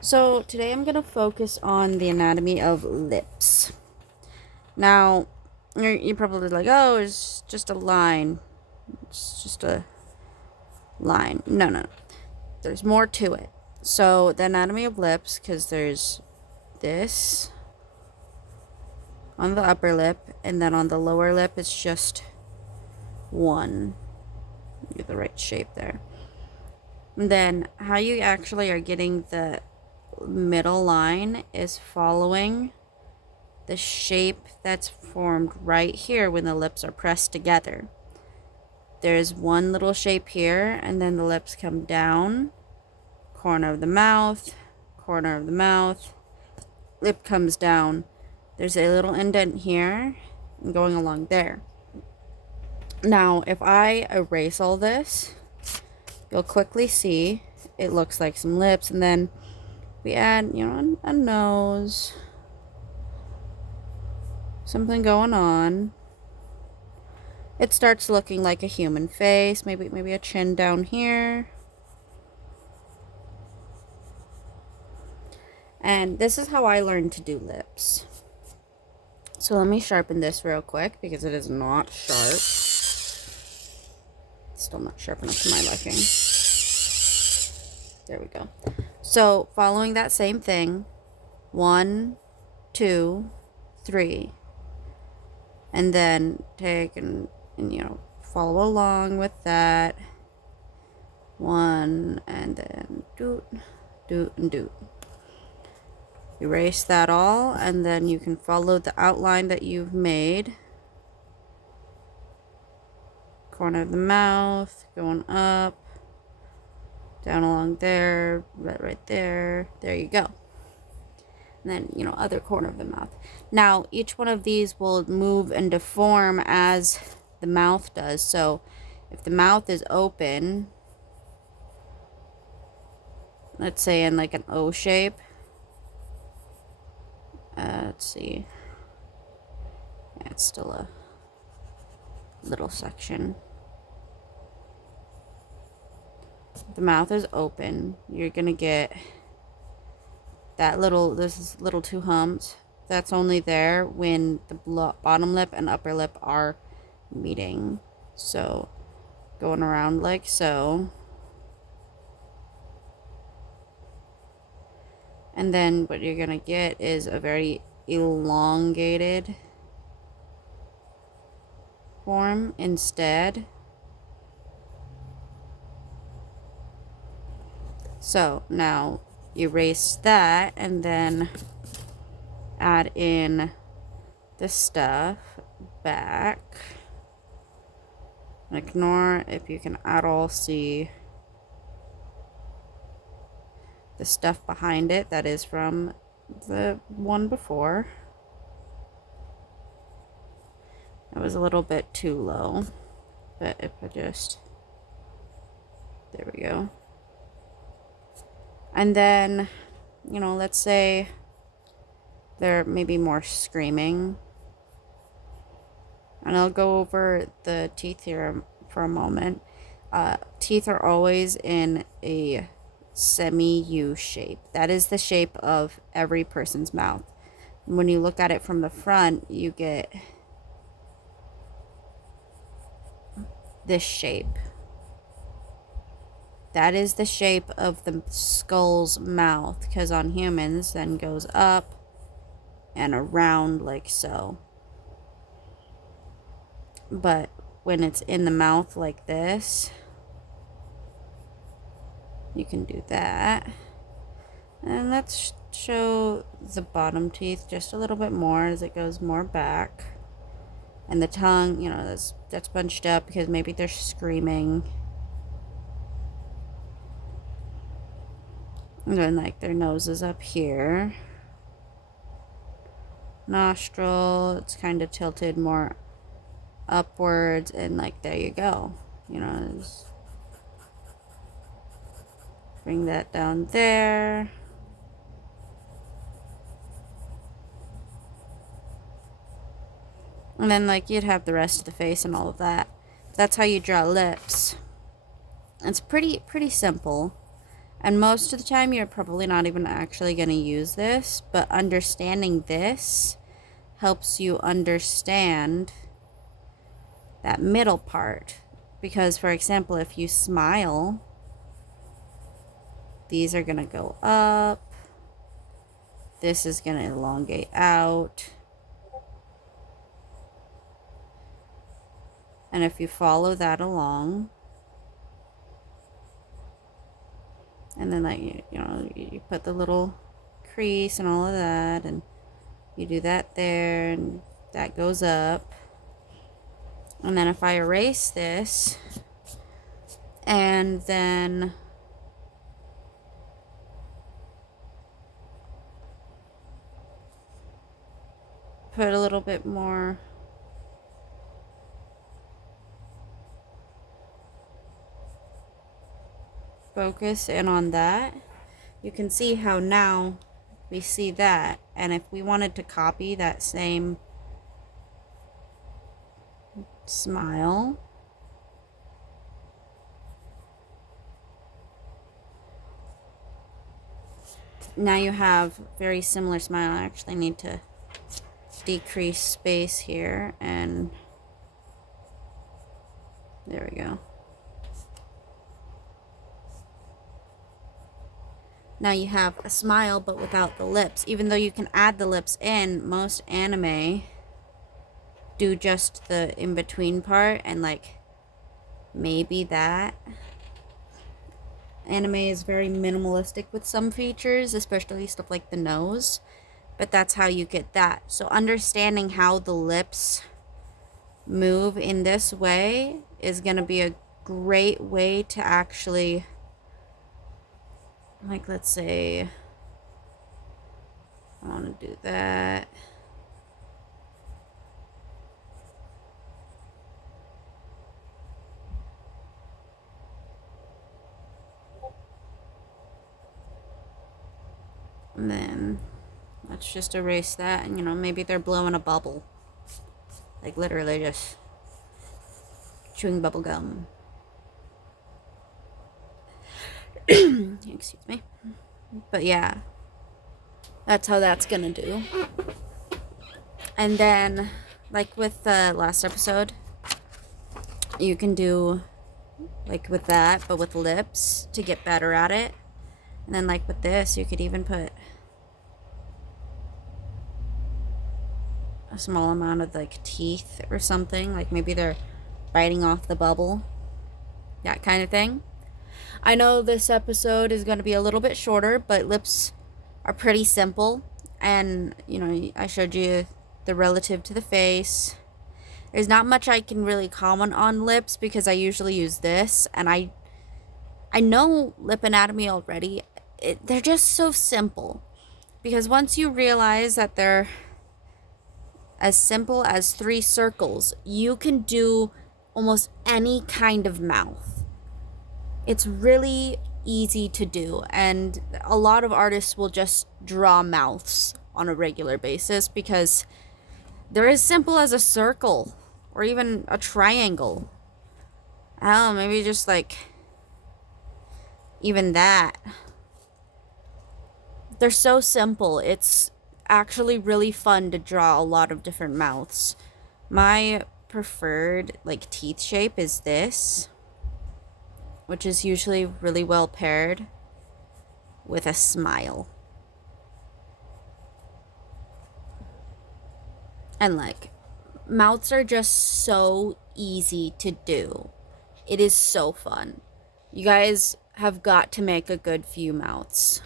So today I'm going to focus on the anatomy of lips. Now, you're probably like, oh, it's just a line. It's just a line. No, no, no. There's more to it. So the anatomy of lips, because there's this on the upper lip, and then on the lower lip, it's just one. Get the right shape there. And then how you actually are getting the middle line is following the shape that's formed right here when the lips are pressed together. There's one little shape here, and then the lips come down, corner of the mouth, lip comes down. There's a little indent here and going along there. Now, if I erase all this, you'll quickly see it looks like some lips, and then we add, a nose, something going on. It starts looking like a human face, maybe a chin down here. And this is how I learned to do lips. So let me sharpen this real quick because it is not sharp. Still not sharp enough to my liking. There we go. So following that same thing, 1, 2, 3. And then take and follow along with that. 1, and then doot, doot, and doot. Erase that all, and then you can follow the outline that you've made. Corner of the mouth, going up, down along there, right there. There you go. And then, other corner of the mouth. Now, each one of these will move and deform as the mouth does. So, if the mouth is open, let's say in like an O shape, let's see. Yeah, it's still a little section. If the mouth is open, you're gonna get that this little two humps. That's only there when the bottom lip and upper lip are meeting. So, going around like so. And then what you're gonna get is a very elongated form instead. So now erase that and then add in the stuff back. Ignore if you can at all see the stuff behind it that is from the one before. It was a little bit too low, but if I just, there we go. And then, let's say there may be more screaming. And I'll go over the teeth here for a moment. Teeth are always in a semi-U shape. That is the shape of every person's mouth. And when you look at it from the front, you get this shape. That is the shape of the skull's mouth, because on humans then goes up and around like so. But when it's in the mouth like this, you can do that. And let's show the bottom teeth just a little bit more as it goes more back. And the tongue, that's bunched up because maybe they're screaming. And then like their nose is up here. Nostril, it's kind of tilted more upwards, and like there you go. Just bring that down there. And then like you'd have the rest of the face and all of that. That's how you draw lips. It's pretty simple. And most of the time, you're probably not even actually going to use this, but understanding this helps you understand that middle part. Because, for example, if you smile, these are going to go up. This is going to elongate out. And if you follow that along, and then like, you put the little crease and all of that, and you do that there, and that goes up. And then if I erase this, and then put a little bit more focus in on that, you can see how now we see that. And if we wanted to copy that same smile, now you have very similar smile. I actually need to decrease space here, and there we go. Now you have a smile but without the lips. Even though you can add the lips in, most anime do just the in-between part, and like maybe that. Anime is very minimalistic with some features, especially stuff like the nose, but that's how you get that. So understanding how the lips move in this way is going to be a great way to actually, like, let's say I want to do that. And then let's just erase that, and maybe they're blowing a bubble. Like literally just chewing bubble gum. Excuse me. But yeah, that's how that's gonna do. And then, like with the last episode, you can do like with that, but with lips to get better at it. And then like with this, you could even put a small amount of like teeth or something. Like maybe they're biting off the bubble. That kind of thing. I know this episode is going to be a little bit shorter, but lips are pretty simple. And, I showed you the relative to the face. There's not much I can really comment on lips because I usually use this. And I know lip anatomy already. They're just so simple. Because once you realize that they're as simple as 3 circles, you can do almost any kind of mouth. It's really easy to do, and a lot of artists will just draw mouths on a regular basis because they're as simple as a circle or even a triangle. I don't know, maybe just like even that. They're so simple. It's actually really fun to draw a lot of different mouths. My preferred like teeth shape is this, which is usually really well paired with a smile. And like, mouths are just so easy to do. It is so fun. You guys have got to make a good few mouths.